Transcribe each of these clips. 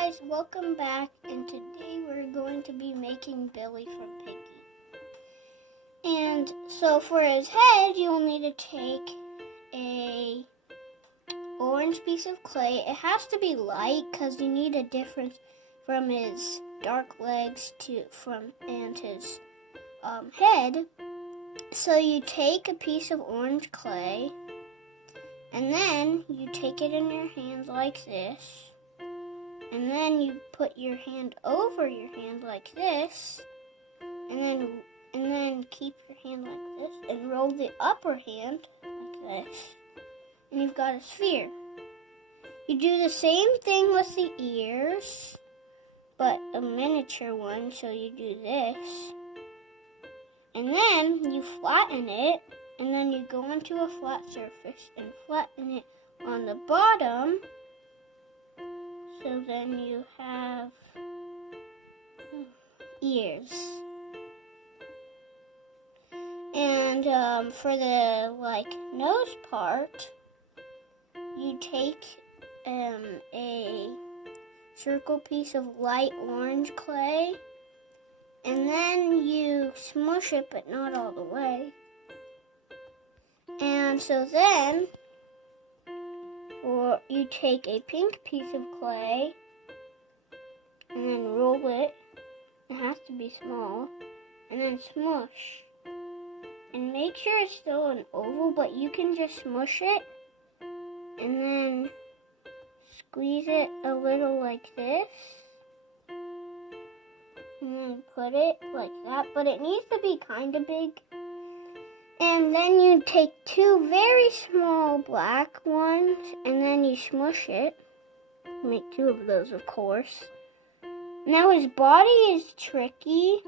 guys, welcome back, and today we're going to be making Billy from Piggy. And so for his head, you'll need to take a orange piece of clay. It has to be light because you need a difference from his dark legs and his head. So you take a piece of orange clay, and then you take it in your hands like this. And then you put your hand over your hand like this, and then keep your hand like this, and roll the upper hand like this, and you've got a sphere. You do the same thing with the ears, but a miniature one, so you do this, and then you flatten it, and then you go onto a flat surface and flatten it on the bottom. So then you have ears. And for the nose part, you take a circle piece of light orange clay, and then you smush it, but not all the way. And so then you take a pink piece of clay and then roll it. It has to be small. And then smush. And make sure it's still an oval, but you can just smush it and then squeeze it a little like this. And then put it like that, but it needs to be kind of big. And then you take two very small black ones, and then you smush it. Make two of those, of course. Now his body is tricky,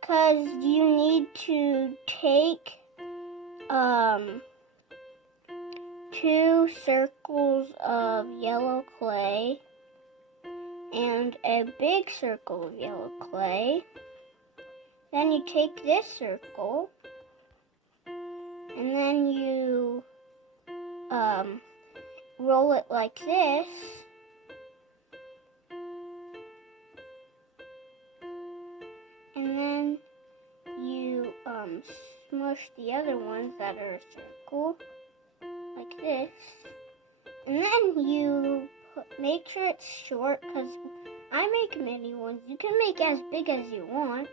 because you need to take two circles of yellow clay and a big circle of yellow clay. Then you take this circle, and then you roll it like this, and then you smush the other ones that are a circle, like this, and then you make sure it's short, because I make mini ones. You can make as big as you want.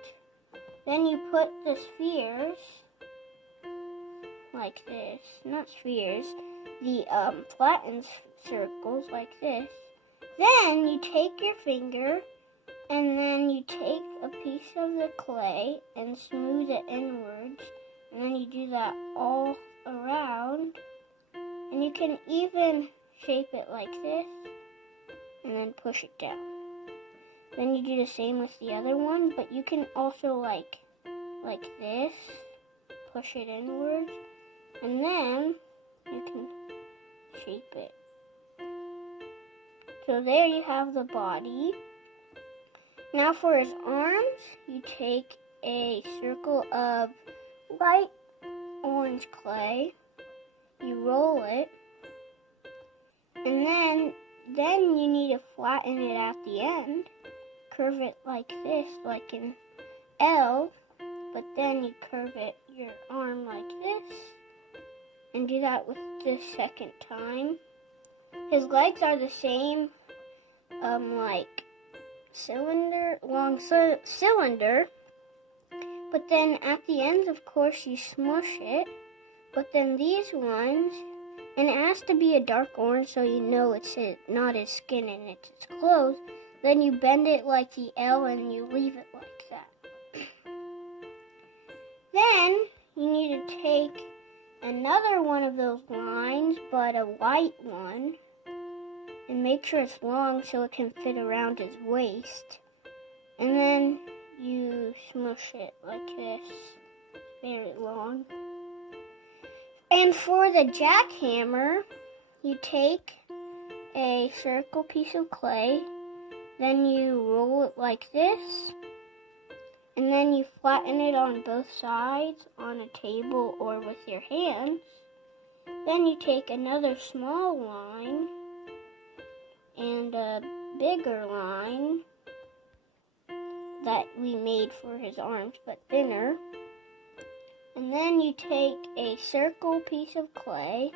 Then you put the spheres like this, not spheres, the flattened circles like this. Then you take your finger and then you take a piece of the clay and smooth it inwards. And then you do that all around. And you can even shape it like this and then push it down. Then you do the same with the other one, but you can also like this, push it inwards, and then you can shape it. So there you have the body. Now for his arms, you take a circle of light orange clay, you roll it, and then you need to flatten it at the end. Curve it like this, like an L, but then you curve your arm like this, and do that with the second time. His legs are the same, long cylinder, but then at the ends, of course, you smush it. But then these ones, and it has to be a dark orange so you know it's not his skin and it's his clothes. Then you bend it like the L and you leave it like that. Then you need to take another one of those lines, but a white one, and make sure it's long so it can fit around his waist. And then you smush it like this, very long. And for the jackhammer, you take a circle piece of clay, then you roll it like this, and then you flatten it on both sides on a table or with your hands. Then you take another small line and bigger line that we made for his arms, but thinner. And then you take a circle piece of clay,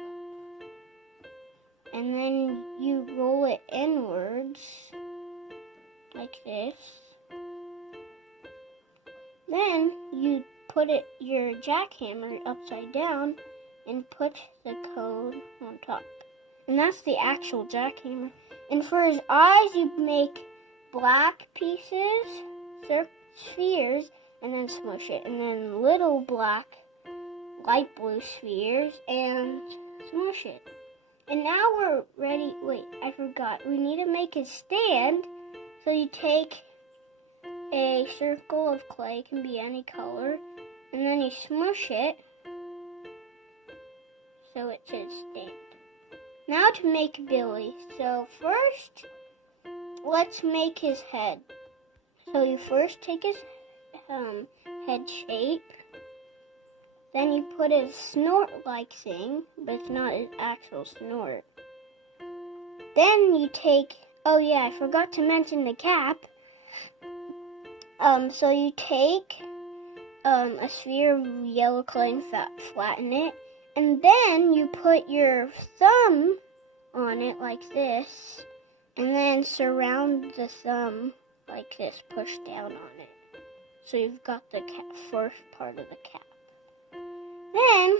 and then you roll it inwards, like this. Then you put your jackhammer upside down and put the cone on top. And that's the actual jackhammer. And for his eyes, you make black pieces, spheres, and then smush it. And then little black, light blue spheres, and smush it. And now we're ready. Wait, I forgot. We need to make his stand. So you take a circle of clay, it can be any color, and then you smush it so it says stand. Now to make Billy. So first, let's make his head. So you first take his head shape, then you put his snort-like thing, but it's not his actual snort. Then you take, oh yeah, I forgot to mention the cap. So you take a sphere of yellow clay and flatten it, and then you put your thumb on it like this, and then surround the thumb like this, push down on it. So you've got the first part of the cap. Then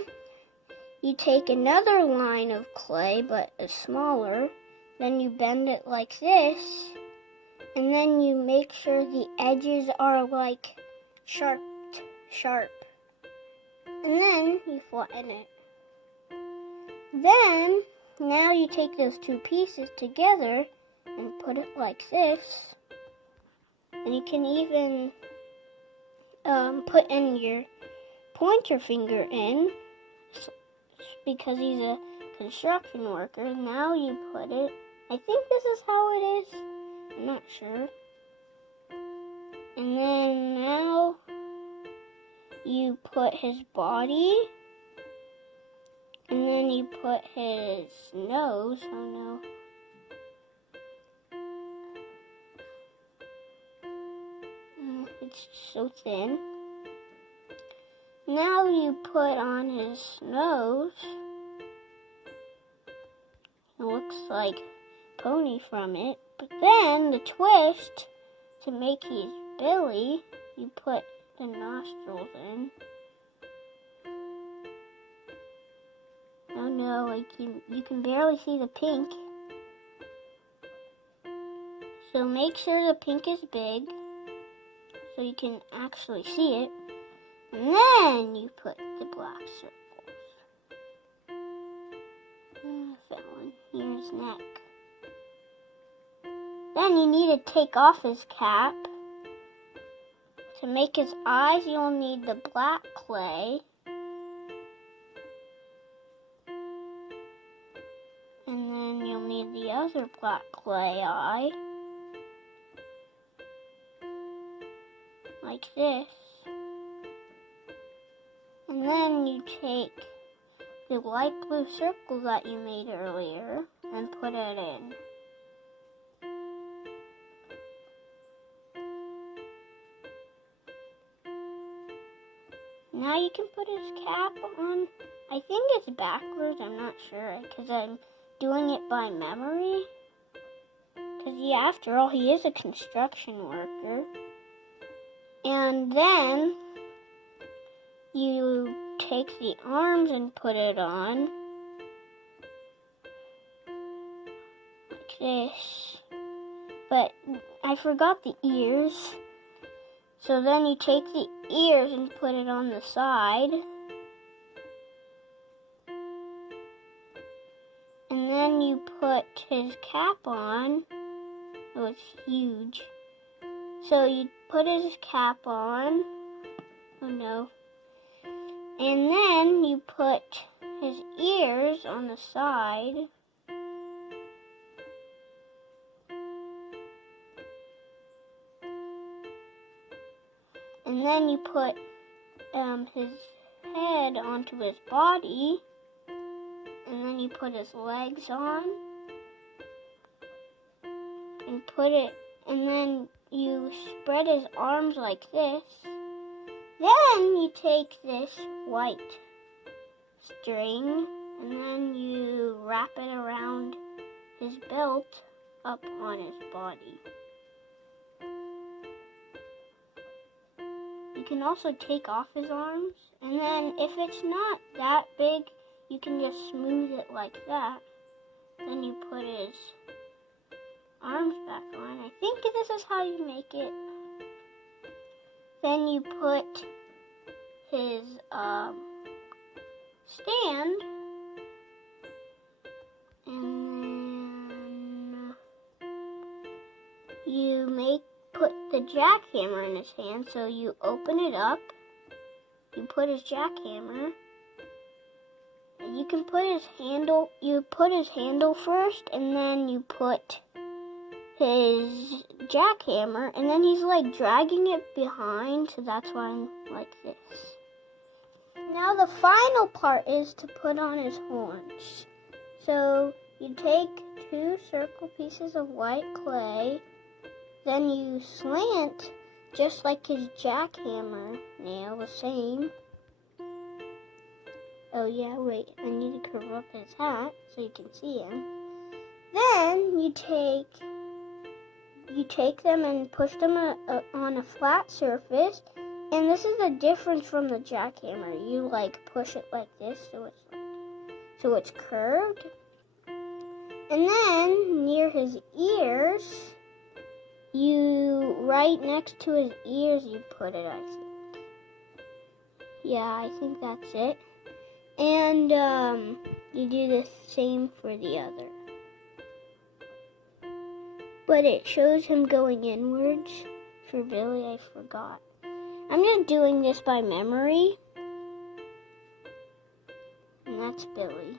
you take another line of clay, but a smaller, then you bend it like this, and then you make sure the edges are like sharp. And then you flatten it. Then, now you take those two pieces together and put it like this. And you can even put in your pointer finger in, because he's a construction worker. Now you put it, I think this is how it is. I'm not sure. And then now you put his body, and then you put his nose. Oh no. It's so thin. Now you put on his nose. It looks like pony from it. But then the twist, to make his Billy, you put the nostrils in. Oh no, you can barely see the pink. So make sure the pink is big so you can actually see it. And then you put the black circles. Fell in his neck. Then you need to take off his cap. To make his eyes, you'll need the black clay. And then you'll need the other black clay eye. Like this. And then you take the light blue circle that you made earlier and put it in. Now you can put his cap on. I think it's backwards, I'm not sure, because I'm doing it by memory. Because yeah, after all, he is a construction worker. And then you take the arms and put it on. Like this. But I forgot the ears. So then you take the ears and put it on the side. And then you put his cap on. Oh, it's huge. So you put his cap on. Oh no. And then you put his ears on the side. And then you put his head onto his body. And then you put his legs on. and put it, and then you spread his arms like this. Then you take this white string and then you wrap it around his belt up on his body. You can also take off his arms, and then if it's not that big, you can just smooth it like that. Then you put his arms back on. I think this is how you make it. Then you put his stand, and then you put the jackhammer in his hand. So you open it up, you put his jackhammer, and you can put his handle. You put his handle first, and then you put his jackhammer, and then he's like dragging it behind, so that's why I'm like this. Now the final part is to put on his horns. So you take 2 circle pieces of white clay, then you slant just like his jackhammer nail, the same. Oh yeah, wait, I need to curve up his hat so you can see him. Then you take them and push them on a flat surface, and this is the difference from the jackhammer. You like push it like this so it's curved. And then near his ears, right next to his ears, you put it, I think. Yeah, I think that's it. And you do the same for the other. But it shows him going inwards. For Billy, I forgot. I'm just doing this by memory. And that's Billy.